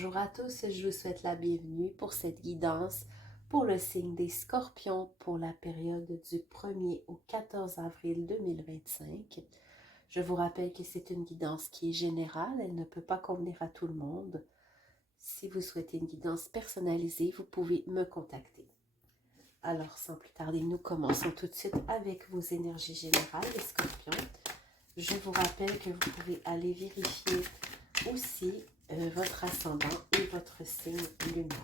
Bonjour à tous, je vous souhaite la bienvenue pour cette guidance pour le signe des Scorpions pour la période du 1er au 14 avril 2025. Je vous rappelle que c'est une guidance qui est générale, elle ne peut pas convenir à tout le monde. Si vous souhaitez une guidance personnalisée, vous pouvez me contacter. Alors, sans plus tarder, nous commençons tout de suite avec vos énergies générales, les Scorpions. Je vous rappelle que vous pouvez aller vérifier aussi votre ascendant et votre signe lunaire.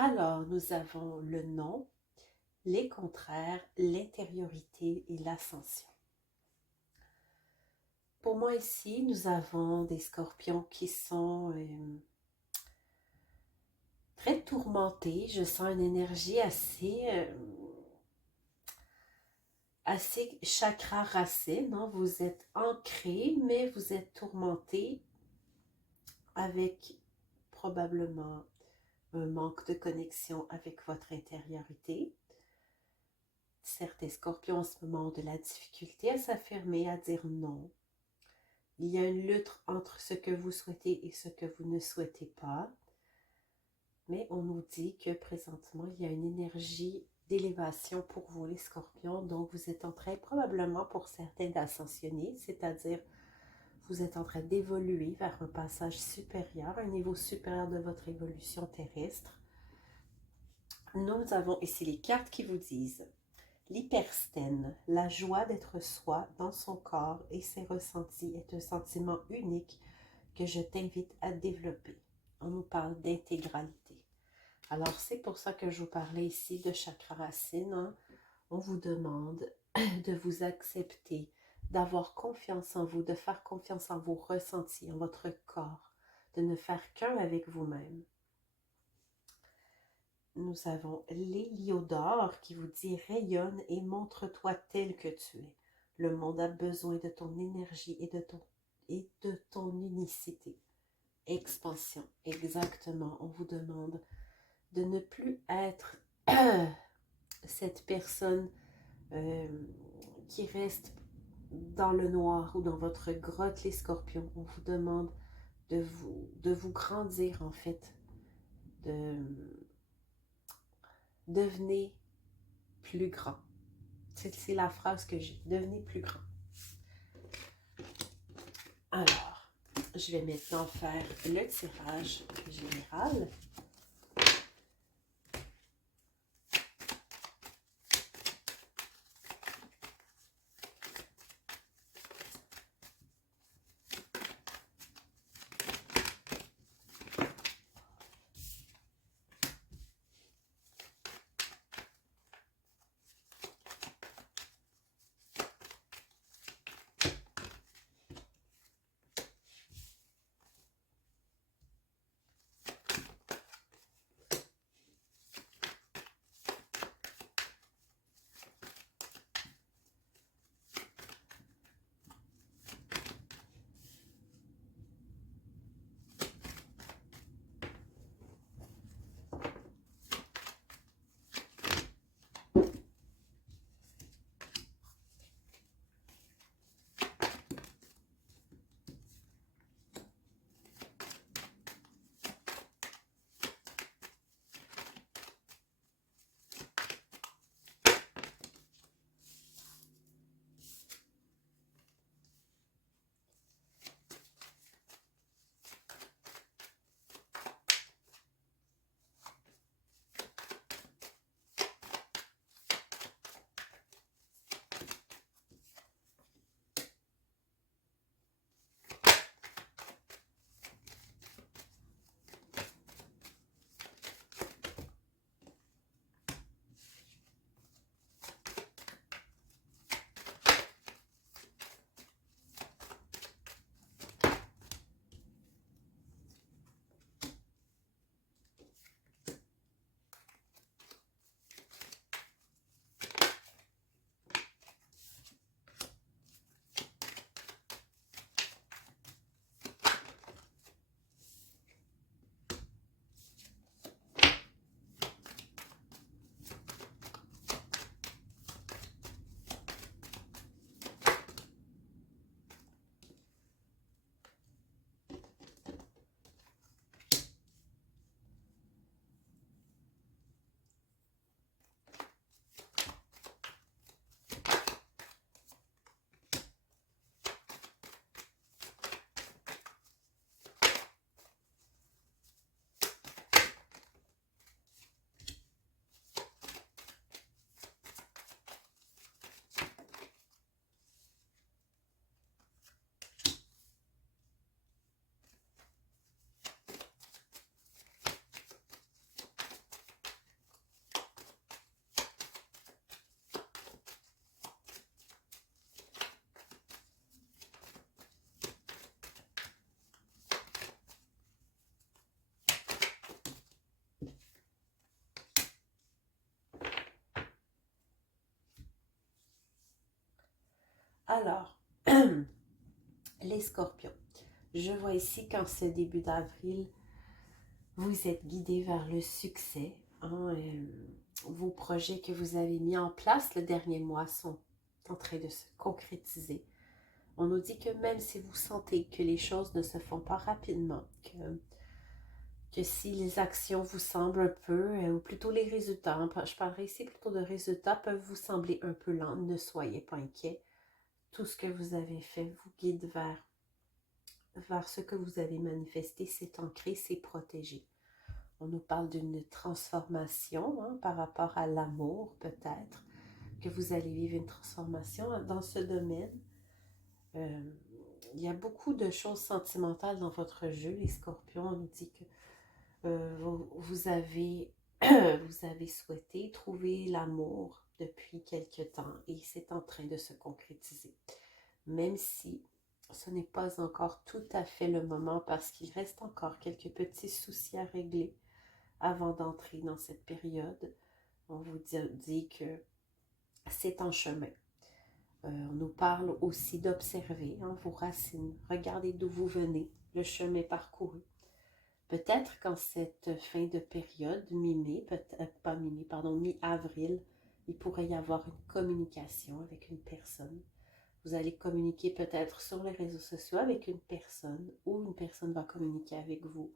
Alors, nous avons le non, les contraires, l'intériorité et l'ascension. Pour moi ici, nous avons des scorpions qui sont très tourmentés. Je sens une énergie assez chakra racine. Hein? Vous êtes ancré, mais vous êtes tourmenté avec probablement un manque de connexion avec votre intériorité. Certains scorpions en ce moment ont de la difficulté à s'affirmer, à dire non. Il y a une lutte entre ce que vous souhaitez et ce que vous ne souhaitez pas. Mais on nous dit que présentement, il y a une énergie d'élévation pour vous, les scorpions. Donc, vous êtes en train, probablement pour certains, d'ascensionner, c'est-à-dire vous êtes en train d'évoluer vers un passage supérieur, un niveau supérieur de votre évolution terrestre. Nous avons ici les cartes qui vous disent l'hyperstène, la joie d'être soi dans son corps et ses ressentis est un sentiment unique que je t'invite à développer. On nous parle d'intégralité. Alors, c'est pour ça que je vous parlais ici de chakra racine. Hein. On vous demande de vous accepter, d'avoir confiance en vous, de faire confiance en vos ressentis, en votre corps, de ne faire qu'un avec vous-même. Nous avons l'héliodore qui vous dit « Rayonne et montre-toi tel que tu es. Le monde a besoin de ton énergie et de ton unicité. » Expansion, exactement. On vous demande de ne plus être cette personne qui reste dans le noir ou dans votre grotte, les scorpions. On vous demande de vous grandir, en fait. Devenez plus grand. C'est la phrase que j'ai. Devenez plus grand. Alors, je vais maintenant faire le tirage général. Alors, les scorpions. Je vois ici qu'en ce début d'avril, vous êtes guidé vers le succès. Hein, vos projets que vous avez mis en place le dernier mois sont en train de se concrétiser. On nous dit que même si vous sentez que les choses ne se font pas rapidement, que si les actions vous semblent un peu, ou plutôt les résultats, hein, je parlerai ici plutôt de résultats, peuvent vous sembler un peu lents, ne soyez pas inquiets. Tout ce que vous avez fait vous guide vers ce que vous avez manifesté, c'est ancré, c'est protégé. On nous parle d'une transformation hein, par rapport à l'amour, peut-être, que vous allez vivre une transformation dans ce domaine. Il y a beaucoup de choses sentimentales dans votre jeu, les scorpions. On nous dit que vous avez, vous avez souhaité trouver l'amour depuis quelque temps et c'est en train de se concrétiser. Même si ce n'est pas encore tout à fait le moment parce qu'il reste encore quelques petits soucis à régler avant d'entrer dans cette période. On vous dit que c'est en chemin. On nous parle aussi d'observer hein, vos racines. Regardez d'où vous venez, le chemin parcouru. Peut-être qu'en cette fin de période, mi-mai, pas mi-mai, pardon, mi-avril, il pourrait y avoir une communication avec une personne. Vous allez communiquer peut-être sur les réseaux sociaux avec une personne ou une personne va communiquer avec vous.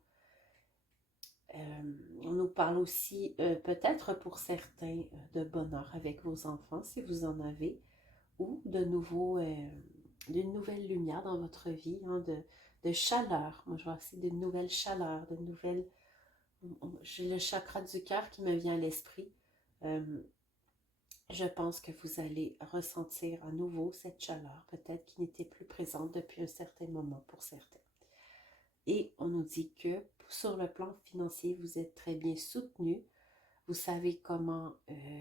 On nous parle aussi peut-être pour certains de bonheur avec vos enfants si vous en avez ou de nouveau d'une nouvelle lumière dans votre vie, hein, de chaleur. Moi je vois aussi de nouvelles chaleurs, de nouvelles... J'ai le chakra du cœur qui me vient à l'esprit. Je pense que vous allez ressentir à nouveau cette chaleur, peut-être qui n'était plus présente depuis un certain moment pour certains. Et on nous dit que sur le plan financier, vous êtes très bien soutenu. Vous savez comment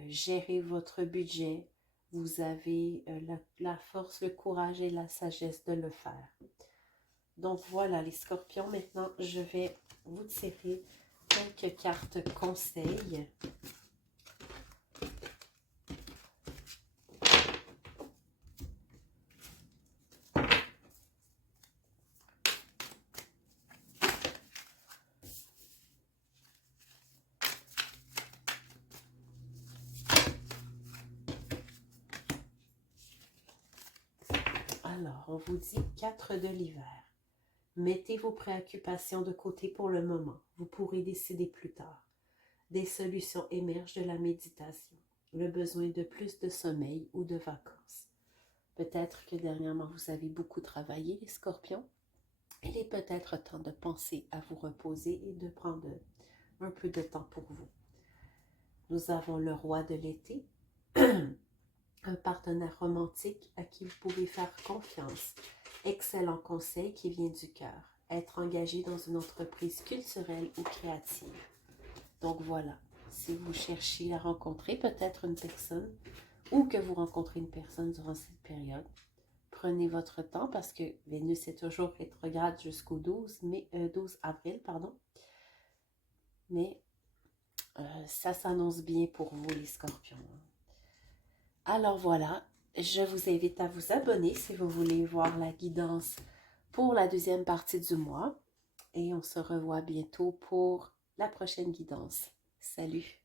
gérer votre budget. Vous avez la force, le courage et la sagesse de le faire. Donc voilà les scorpions. Maintenant, je vais vous tirer quelques cartes conseils. Alors, on vous dit 4 de l'hiver. Mettez vos préoccupations de côté pour le moment. Vous pourrez décider plus tard. Des solutions émergent de la méditation. Le besoin de plus de sommeil ou de vacances. Peut-être que dernièrement, vous avez beaucoup travaillé, les scorpions. Il est peut-être temps de penser à vous reposer et de prendre un peu de temps pour vous. Nous avons le roi de l'été, un partenaire romantique à qui vous pouvez faire confiance. Excellent conseil qui vient du cœur. Être engagé dans une entreprise culturelle ou créative. Donc voilà, si vous cherchez à rencontrer peut-être une personne ou que vous rencontrez une personne durant cette période, prenez votre temps parce que Vénus est toujours rétrograde jusqu'au 12 avril. Mais ça s'annonce bien pour vous les scorpions. Alors voilà, je vous invite à vous abonner si vous voulez voir la guidance pour la deuxième partie du mois. Et on se revoit bientôt pour la prochaine guidance. Salut!